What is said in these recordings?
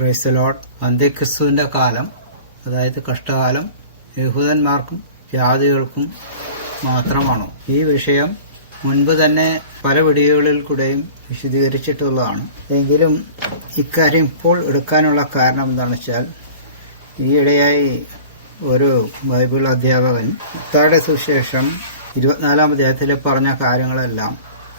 പ്രൈസലോഡ് അന്ത്യക്രിസ്തുവിന്റെ കാലം അതായത് കഷ്ടകാലം യഹൂദന്മാർക്കും ജാതികൾക്കും മാത്രമാണോ? ഈ വിഷയം മുൻപ് തന്നെ പല വീഡിയോകളിൽ കൂടെയും വിശദീകരിച്ചിട്ടുള്ളതാണ്. എങ്കിലും ഇക്കാര്യം ഇപ്പോൾ എടുക്കാനുള്ള കാരണം എന്താണെന്ന് വെച്ചാൽ ഈയിടെയായി ഒരു ബൈബിൾ അധ്യാപകൻ ഇത്താടെ സുശേഷം ഇരുപത്തിനാലാം അധ്യായത്തിൽ പറഞ്ഞ കാര്യങ്ങളെല്ലാം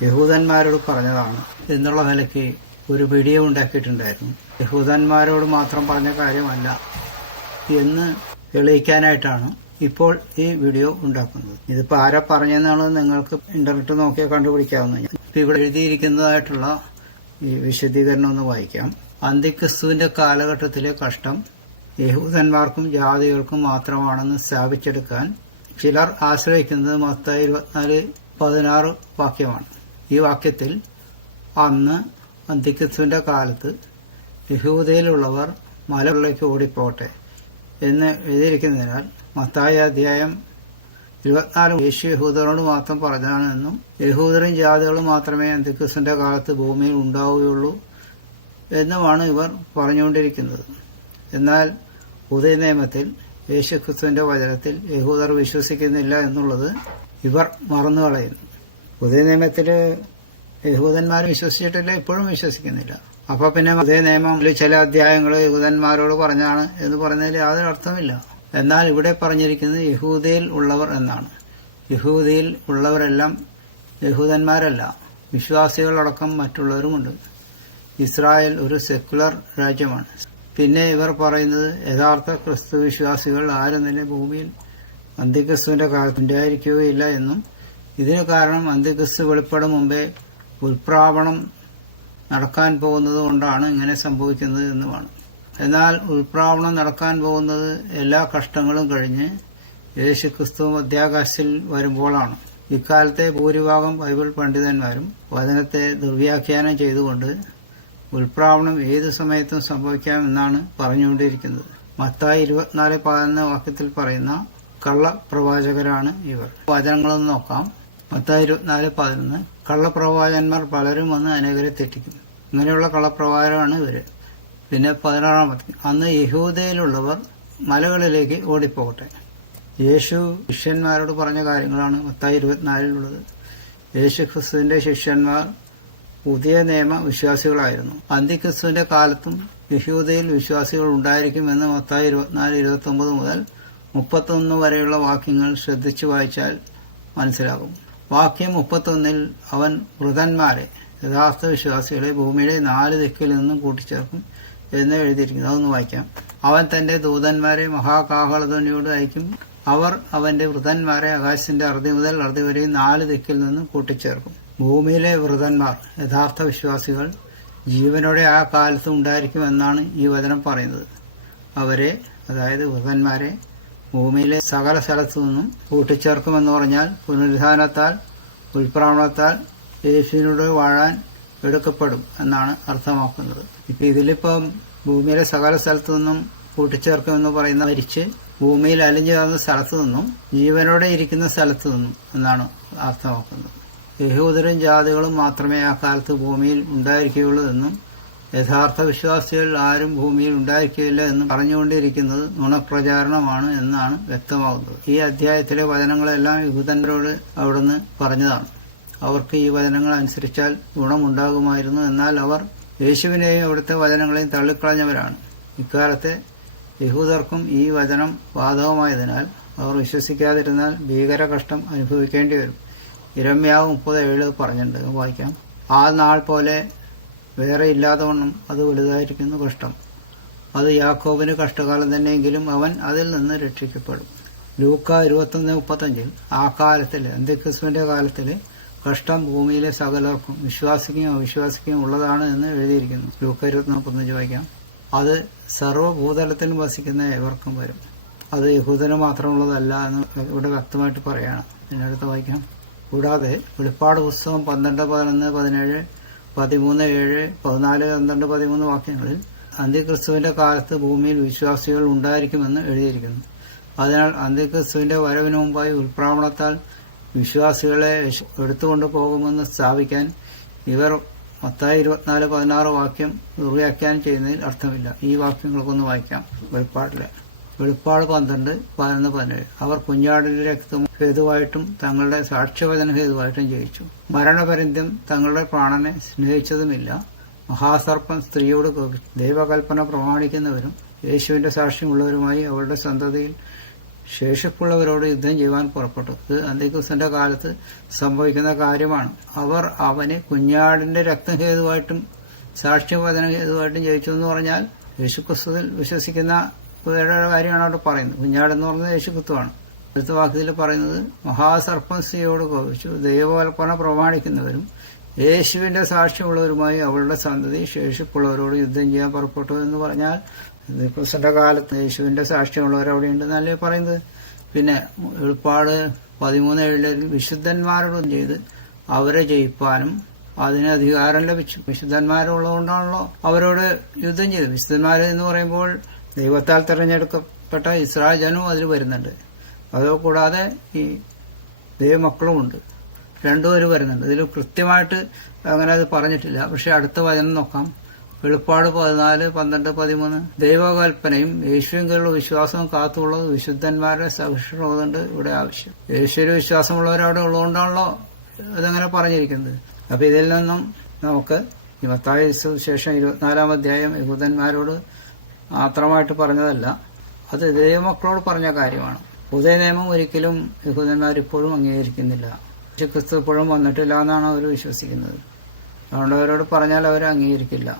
യഹൂദന്മാരോട് പറഞ്ഞതാണ് എന്നുള്ള നിലയ്ക്ക് ഒരു വീഡിയോ ഉണ്ടാക്കിയിട്ടുണ്ടായിരുന്നു. യഹൂദന്മാരോട് മാത്രം പറഞ്ഞ കാര്യമല്ല എന്ന് തെളിയിക്കാനായിട്ടാണ് ഇപ്പോൾ ഈ വീഡിയോ ഉണ്ടാക്കുന്നത്. ഇതിപ്പോൾ ആരാ പറഞ്ഞെന്നാണ് നിങ്ങൾക്ക് ഇന്റർനെറ്റ് നോക്കിയാൽ കണ്ടുപിടിക്കാവുന്ന ഇപ്പം ഇവിടെ എഴുതിയിരിക്കുന്നതായിട്ടുള്ള ഈ വിശദീകരണം ഒന്ന് വായിക്കാം. അന്തിക്രിസ്തുവിന്റെ കാലഘട്ടത്തിലെ കഷ്ടം യഹൂദന്മാർക്കും ജാതികൾക്കും മാത്രമാണെന്ന് സ്ഥാപിച്ചെടുക്കാൻ ചിലർ ആശ്രയിക്കുന്നത് മൊത്തം ഇരുപത്തിനാല് പതിനാറ് വാക്യമാണ്. ഈ വാക്യത്തിൽ അന്ന് അന്തിക്രിസ്തുവിന്റെ കാലത്ത് യഹൂദയിലുള്ളവർ മലകളിലേക്ക് ഓടിപ്പോട്ടെ എന്ന് എഴുതിയിരിക്കുന്നതിനാൽ മത്തായ അധ്യായം ഇരുപത്തിനാല് യേശു യഹൂദരോട് മാത്രം പറഞ്ഞതാണ് എന്നും യഹൂദരും ജാതികളും മാത്രമേ അന്തിക്രിസ്തുവിന്റെ കാലത്ത് ഭൂമിയിൽ ഉണ്ടാവുകയുള്ളൂ എന്നുമാണ് ഇവർ പറഞ്ഞുകൊണ്ടിരിക്കുന്നത്. എന്നാൽ പുതിയ നിയമത്തിൽ യേശുക്രിസ്തുവിന്റെ വചനത്തിൽ യഹൂദർ വിശ്വസിക്കുന്നില്ല എന്നുള്ളത് ഇവർ മറന്നു കളയുന്നു പുതിയ നിയമത്തിൽ യഹൂദന്മാർ വിശ്വസിച്ചിട്ടില്ല ഇപ്പോഴും വിശ്വസിക്കുന്നില്ല. അപ്പൊ പിന്നെ അതേ നിയമം ചില അധ്യായങ്ങൾ യഹൂദന്മാരോട് പറഞ്ഞാണ് എന്ന് പറഞ്ഞതിൽ യാതൊരു അർത്ഥമില്ല എന്നാൽ ഇവിടെ പറഞ്ഞിരിക്കുന്നത് യഹൂദയിൽ ഉള്ളവർ എന്നാണ്. യഹൂദയിൽ ഉള്ളവരെല്ലാം യഹൂദന്മാരല്ല വിശ്വാസികളടക്കം മറ്റുള്ളവരുമുണ്ട്. ഇസ്രായേൽ ഒരു സെക്കുലർ രാജ്യമാണ്. പിന്നെ ഇവർ പറയുന്നത് യഥാർത്ഥ ക്രിസ്തു വിശ്വാസികൾ ആരും തന്നെ ഭൂമിയിൽ അന്ത്യക്രിസ്തുവിന്റെ കാലത്ത് ഉണ്ടായിരിക്കുകയില്ല എന്നും ഇതിന് കാരണം അന്ത്യക്രിസ്തു വെളിപ്പെടും മുമ്പേ ഉൽപ്രാവണം നടക്കാൻ പോകുന്നത് കൊണ്ടാണ് ഇങ്ങനെ സംഭവിക്കുന്നത് എന്നുമാണ് എന്നാൽ ഉൾപ്രാവണം നടക്കാൻ പോകുന്നത് എല്ലാ കഷ്ടങ്ങളും കഴിഞ്ഞ് യേശുക്രിസ്തു മധ്യാകാശത്തിൽ വരുമ്പോഴാണ്. ഇക്കാലത്തെ ഭൂരിഭാഗം ബൈബിൾ പണ്ഡിതന്മാരും വചനത്തെ ദുർവ്യാഖ്യാനം ചെയ്തുകൊണ്ട് ഉൾപ്രാവണം ഏതു സമയത്തും സംഭവിക്കാമെന്നാണ് പറഞ്ഞുകൊണ്ടിരിക്കുന്നത്. മത്തായി ഇരുപത്തിനാല് പതിനൊന്ന് വാക്യത്തിൽ പറയുന്ന കള്ള പ്രവാചകരാണ് ഇവർ. വചനങ്ങളൊന്നും നോക്കാം. മത്തായി ഇരുപത്തിനാല് പതിനൊന്ന്. കള്ളപ്രവാചകന്മാർ പലരും വന്ന് അനേകരെ തെറ്റിക്കും ഇങ്ങനെയുള്ള കള്ളപ്രവാചകമാണ് ഇവർ. പിന്നെ പതിനാറാമത്തെ അന്ന് യഹൂദയിലുള്ളവർ മലകളിലേക്ക് ഓടിപ്പോകട്ടെ. യേശു ശിഷ്യന്മാരോട് പറഞ്ഞ കാര്യങ്ങളാണ് മത്തായി ഇരുപത്തിനാലിലുള്ളത്. യേശു ക്രിസ്തുവിന്റെ ശിഷ്യന്മാർ പുതിയ നിയമ വിശ്വാസികളായിരുന്നു. അന്തിക്രിസ്തുവിന്റെ കാലത്തും യഹൂദയിൽ വിശ്വാസികൾ ഉണ്ടായിരിക്കുമെന്ന് മത്തായി ഇരുപത്തിനാല് ഇരുപത്തി ഒമ്പത് മുതൽ മുപ്പത്തൊന്ന് വരെയുള്ള വാക്യങ്ങൾ ശ്രദ്ധിച്ചു വായിച്ചാൽ മനസ്സിലാകും. വാക്യം മുപ്പത്തൊന്നിൽ അവൻ വൃതന്മാരെ യഥാർത്ഥ വിശ്വാസികളെ ഭൂമിയുടെ നാല് ദിക്കിൽ നിന്നും കൂട്ടിച്ചേർക്കും എന്ന് എഴുതിയിരിക്കുന്നു. അതൊന്ന് വായിക്കാം. അവൻ തന്റെ ദൂതന്മാരെ മഹാകാഹളധ്വനിയോട് അയക്കും. അവർ അവന്റെ വൃതന്മാരെ ആകാശത്തിന്റെ അറുതി മുതൽ അറുതി വരെ നാല് ദിക്കിൽ നിന്നും കൂട്ടിച്ചേർക്കും. ഭൂമിയിലെ വൃതന്മാർ യഥാർത്ഥ വിശ്വാസികൾ ജീവനോടെ ആ കാലത്ത് ഉണ്ടായിരിക്കുമെന്നാണ് ഈ വചനം പറയുന്നത്. അവരെ അതായത് വൃതന്മാരെ ഭൂമിയിലെ സകല സ്ഥലത്തു നിന്നും കൂട്ടിച്ചേർക്കുമെന്ന് പറഞ്ഞാൽ പുനരുദ്ധാനത്താൽ ഉൽപ്രാവണത്താൽ യേശുവിനോട് വാഴാൻ എടുക്കപ്പെടും എന്നാണ് അർത്ഥമാക്കുന്നത്. ഇപ്പൊ ഇതിലിപ്പം ഭൂമിയിലെ സകല സ്ഥലത്തു നിന്നും കൂട്ടിച്ചേർക്കുമെന്ന് പറയുന്ന മരിച്ച് ഭൂമിയിൽ അലിഞ്ഞു ചേർന്ന സ്ഥലത്തു നിന്നും ജീവനോടെ ഇരിക്കുന്ന സ്ഥലത്തു നിന്നും എന്നാണ് അർത്ഥമാക്കുന്നത്. യഹൂദരും ജാതികളും മാത്രമേ ആ കാലത്ത് ഭൂമിയിൽ ഉണ്ടായിരിക്കുകയുള്ളൂ എന്നും യഥാർത്ഥ വിശ്വാസികൾ ആരും ഭൂമിയിൽ ഉണ്ടായിരിക്കില്ല എന്ന് പറഞ്ഞുകൊണ്ടിരിക്കുന്നത് നുണപ്രചാരണമാണ് എന്നാണ് വ്യക്തമാകുന്നത്. ഈ അധ്യായത്തിലെ വചനങ്ങളെല്ലാം യഹൂദന്മാരോട് അവിടുന്ന് പറഞ്ഞതാണ്. അവർക്ക് ഈ വചനങ്ങൾ അനുസരിച്ചാൽ ഗുണമുണ്ടാകുമായിരുന്നു എന്നാൽ അവർ യേശുവിനെയും അവിടുത്തെ വചനങ്ങളെയും തള്ളിക്കളഞ്ഞവരാണ്. ഇക്കാലത്തെ യഹൂദർക്കും ഈ വചനം ബാധകമായതിനാൽ അവർ വിശ്വസിക്കാതിരുന്നാൽ ഭീകര കഷ്ടം അനുഭവിക്കേണ്ടി വരും. ഇരമ്യാവ് മുപ്പത് ഏഴ് പറഞ്ഞിട്ടുണ്ട്. വായിക്കാം. ആ നാൾ പോലെ വേറെ ഇല്ലാത്തവണ്ണം അത് വലുതായിരിക്കുന്നു കഷ്ടം. അത് യാക്കോബിന് കഷ്ടകാലം തന്നെയെങ്കിലും അവൻ അതിൽ നിന്ന് രക്ഷിക്കപ്പെടും. ലൂക്ക ഇരുപത്തൊന്ന് മുപ്പത്തഞ്ചിൽ ആ കാലത്തിൽ അന്ത്യക്രിസ്തുവിന്റെ കാലത്തിൽ കഷ്ടം ഭൂമിയിലെ സകലർക്കും വിശ്വാസിക്കും അവിശ്വാസിക്കും ഉള്ളതാണ് എന്ന് എഴുതിയിരിക്കുന്നു. ലൂക്ക ഇരുപത്തി മുപ്പത്തഞ്ച് വായിക്കാം. അത് സർവഭൂതലത്തിലും വസിക്കുന്ന ഏവർക്കും വരും. അത് യഹൂദന് മാത്രമുള്ളതല്ല എന്ന് ഇവിടെ വ്യക്തമായിട്ട് പറയാണ്. ഇതിനടുത്ത് വായിക്കാം. കൂടാതെ വെളിപ്പാട് പുസ്തകം പന്ത്രണ്ട് പതിനൊന്ന് പതിനേഴ് പതിമൂന്ന് ഏഴ് പതിനാല് പന്ത്രണ്ട് പതിമൂന്ന് വാക്യങ്ങളിൽ അന്ത്യക്രിസ്തുവിന്റെ കാലത്ത് ഭൂമിയിൽ വിശ്വാസികൾ ഉണ്ടായിരിക്കുമെന്ന് എഴുതിയിരിക്കുന്നു. അതിനാൽ അന്ത്യക്രിസ്തുവിന്റെ വരവിന് മുമ്പായി ഉൽപ്രാവണത്താൽ വിശ്വാസികളെ എടുത്തുകൊണ്ടു പോകുമെന്ന് സ്ഥാപിക്കാൻ ഇവർ മത്തായി ഇരുപത്തിനാല് പതിനാറ് വാക്യം ദുർവ്യാഖ്യാനം ചെയ്യുന്നതിൽ അർത്ഥമില്ല. ഈ വാക്യങ്ങൾക്കൊന്ന് വായിക്കാം വെളിപ്പാടിൽ വെളിപ്പാട് പന്ത്രണ്ട് പതിനൊന്ന് പതിനേഴ്. അവർ കുഞ്ഞാടിന്റെ രക്തം ഹേതുവായിട്ടും തങ്ങളുടെ സാക്ഷ്യവചന ഹേതുവായിട്ടും ജയിച്ചു. മരണപര്യന്തം തങ്ങളുടെ പ്രാണനെ സ്നേഹിച്ചതുമില്ല. മഹാസർപ്പം സ്ത്രീയോട് ദൈവകൽപ്പന പ്രമാണിക്കുന്നവരും യേശുവിന്റെ സാക്ഷ്യമുള്ളവരുമായി അവരുടെ സന്തതിയിൽ ശേഷിപ്പുള്ളവരോട് യുദ്ധം ചെയ്യുവാൻ പുറപ്പെട്ടു. ഇത് അന്തിക്കുസിന്റെ കാലത്ത് സംഭവിക്കുന്ന കാര്യമാണ്. അവർ അവനെ കുഞ്ഞാടിന്റെ രക്തം ഹേതുവായിട്ടും സാക്ഷ്യവചന ഹേതുവായിട്ടും ജയിച്ചു എന്ന് പറഞ്ഞാൽ യേശുക്രിസ്തുവിൽ വിശ്വസിക്കുന്ന ഇവരുടെ കാര്യമാണ് അവിടെ പറയുന്നത്. കുഞ്ഞാടെന്ന് പറയുന്നത് യേശുക്രിസ്തുവാണ്. അടുത്ത വാക്യത്തിൽ പറയുന്നത് മഹാസർപ്പം സ്ത്രീയോട് കോപിച്ചു ദൈവകൽപ്പന പ്രമാണിക്കുന്നവരും യേശുവിന്റെ സാക്ഷ്യമുള്ളവരുമായി അവളുടെ സന്തതി ശേഷിപ്പുള്ളവരോട് യുദ്ധം ചെയ്യാൻ പുറപ്പെട്ടു എന്ന് പറഞ്ഞാൽ ക്രിസ്തുന്റെ കാലത്ത് യേശുവിന്റെ സാക്ഷ്യമുള്ളവർ അവിടെ ഉണ്ടെന്നല്ലേ പറയുന്നത്. പിന്നെ എളുപ്പാട് പതിമൂന്ന് ഏഴിൽ വിശുദ്ധന്മാരോടും ചെയ്ത് അവരെ ജയിപ്പാനും അതിന് അധികാരം ലഭിച്ചു. വിശുദ്ധന്മാരുള്ളതുകൊണ്ടാണല്ലോ അവരോട് യുദ്ധം ചെയ്തത്. വിശുദ്ധന്മാർ എന്ന് പറയുമ്പോൾ ദൈവത്താൽ തിരഞ്ഞെടുക്കപ്പെട്ട ഇസ്രായേൽ ജനവും അതിൽ വരുന്നുണ്ട്. അതോ കൂടാതെ ഈ ദൈവമക്കളും ഉണ്ട്. രണ്ടുപേര് വരുന്നുണ്ട്. ഇതിൽ കൃത്യമായിട്ട് അങ്ങനെ അത് പറഞ്ഞിട്ടില്ല. പക്ഷെ അടുത്ത വചനം നോക്കാം. വെളിപ്പാട് പതിനാല് പന്ത്രണ്ട് പതിമൂന്ന്. ദൈവകൽപ്പനയും യേശുവിലുള്ള വിശ്വാസവും കാത്തുള്ളത് വിശുദ്ധന്മാരുടെ സഹിഷ്ണുണ്ട് ഇവിടെ ആവശ്യം. യേശുവിൽ വിശ്വാസമുള്ളവർ അവിടെ ഉള്ളതുകൊണ്ടാണല്ലോ അതങ്ങനെ പറഞ്ഞിരിക്കുന്നത്. അപ്പൊ ഇതിൽ നിന്നും നമുക്ക് ഈ മത്തായ ശേഷം ഇരുപത്തിനാലാം അധ്യായം യഹൂദന്മാരോട് മാത്രമായിട്ട് പറഞ്ഞതല്ല. അത് ദൈവമക്കളോട് പറഞ്ഞ കാര്യമാണ്. പുതിയ നിയമം ഒരിക്കലും യഹൂദന്മാർ ഇപ്പോഴും അംഗീകരിക്കുന്നില്ല. ക്രിസ്തു ഇപ്പോഴും വന്നിട്ടില്ല എന്നാണ് അവർ വിശ്വസിക്കുന്നത്. അതുകൊണ്ട് അവരോട് പറഞ്ഞാൽ അവർ അംഗീകരിക്കില്ല